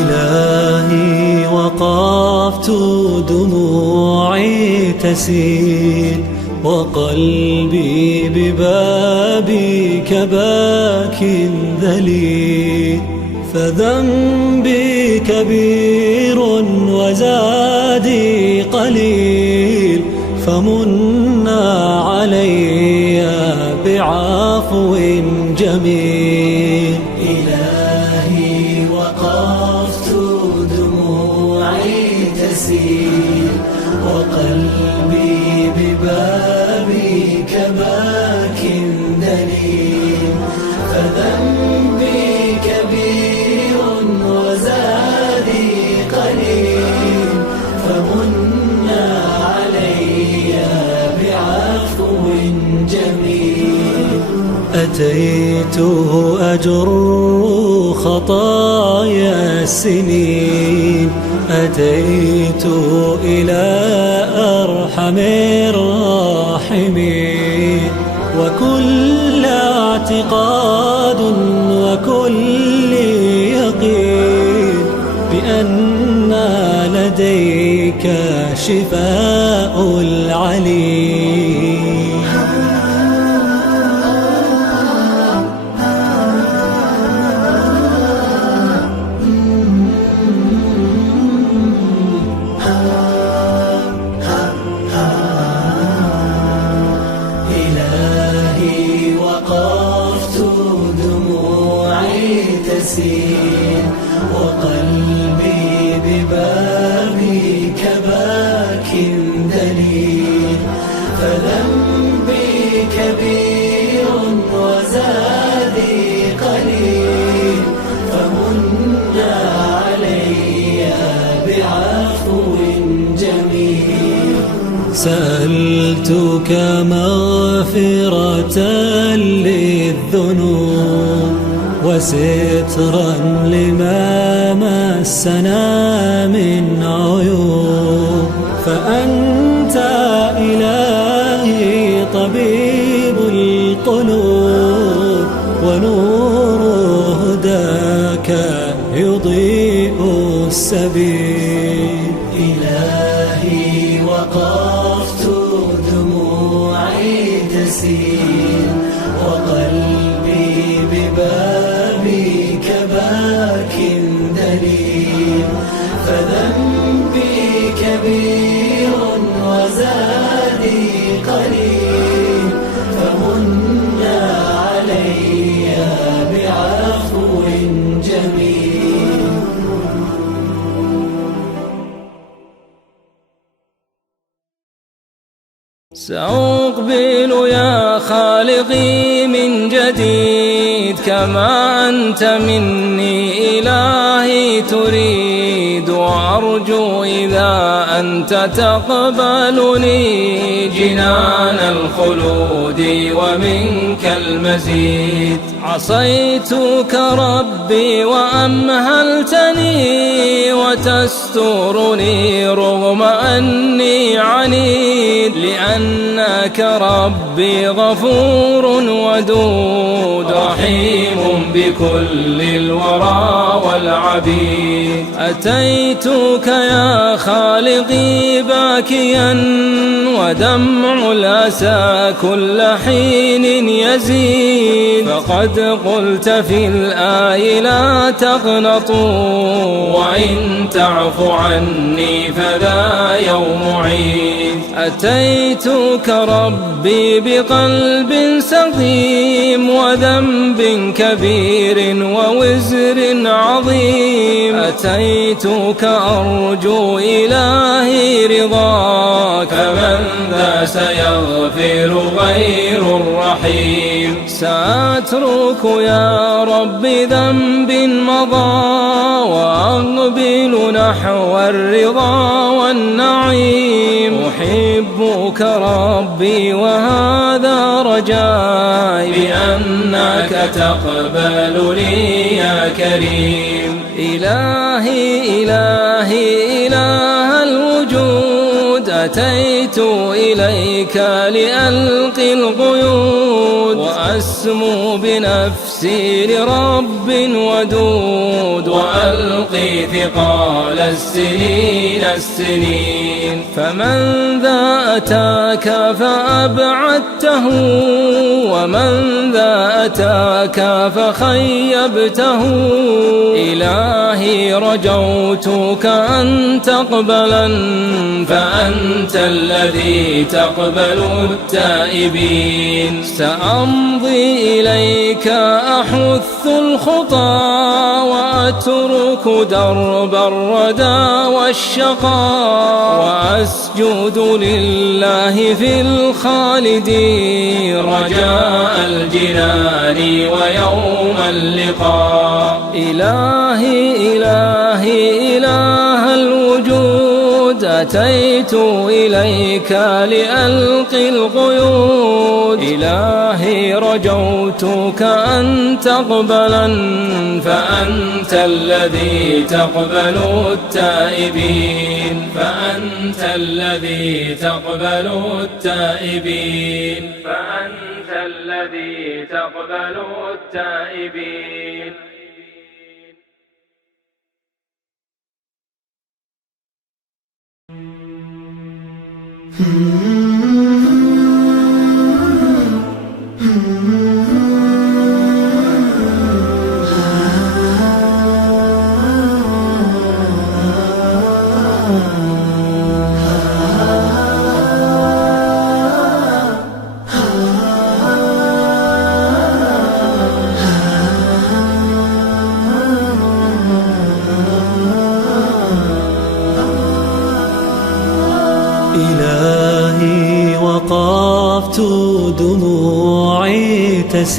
إلهي وقفت دموعي تسيل وقلبي ببابك باك ذليل، فذنبي كبير وزادي قليل، فمنا علي بعفو جميل. إلهي وقفت دموعي تسيل وقلبي ببابك باك دليل، فذنبي كبير وزادي قليل، فمنا علي بعفو جميل. أتيت أجر خطايا السنين، أتيت إلى أرحم الراحمين، وكل اعتقاد وكل يقين بأن لديك شفاء العليل. إلهي وقفت دموعي تسيل وقلبي ببابك باك دليل، فذنبي كبير وزادي قليل، فمنا علي بعفو جميل. سألتك مغفرة للذنوب وسترا لما مسنا من عيوب، فأنت إلهي طبيب القلوب، ونور هداك يضيء السبيل. إلهي وقفت دموعي تسيل وقلبي ببابك باك دليل، فذنبي كبير وزادي قليل، فمنا علي بعفو جميل. سأقبل يا خالقي من جديد، كما أنت مني إلهي تريد، وأرجو إذا أنت تقبلني جنان الخلود ومنك المزيد. عصيتك ربي وأمهلتني وتسترني رغم أني عنيد، لأنك ربي غفور ودود رحيم بكل الورى والعبيد. أتيتك يا خالقي باكيا ودمع الأسى كل حين يزيد، فقد قلت في الآي لا تقنطوا، وإن تعف عني فذا يوم عيد. أتيتك ربي بقلب سقيم وذنب كبير ووزر عظيم، أتيتك أرجو إلهي رضاك، فمن ذا سيغفر غير الرحيم. سأترك يا رب ذنب مضى وأغفر أقبل نحو الرضا والنعيم. أحبك ربي وهذا رجائي، بأنك تقبل لي يا كريم. إلهي إلهي إله الوجود، أتيت إليك لألقي القيود، وأسمو بنفسي لرب ودود، وألقي ثقال السنين. فمن ذا أتاك فأبعدته، ومن ذا أتاك فخيبته. إلهي رجوتك أن تقبلا، فأنت الذي تقبل التائبين. سأمضي إليك أحث الخطى، وأترك درب الردى والشقاء، وأسجد لله في الخالدين، رجاء الجنان ويوم اللقاء. إلهي إلهي إله الوجود، أتيت إليك لألقي القيود. إلهي رجوتك أن تقبلا، فأنت الذي تقبل التائبين. فأنت الذي تقبل التائبين. فأنت الذي تقبل التائبين. إلهي وقفت دموعي تسيل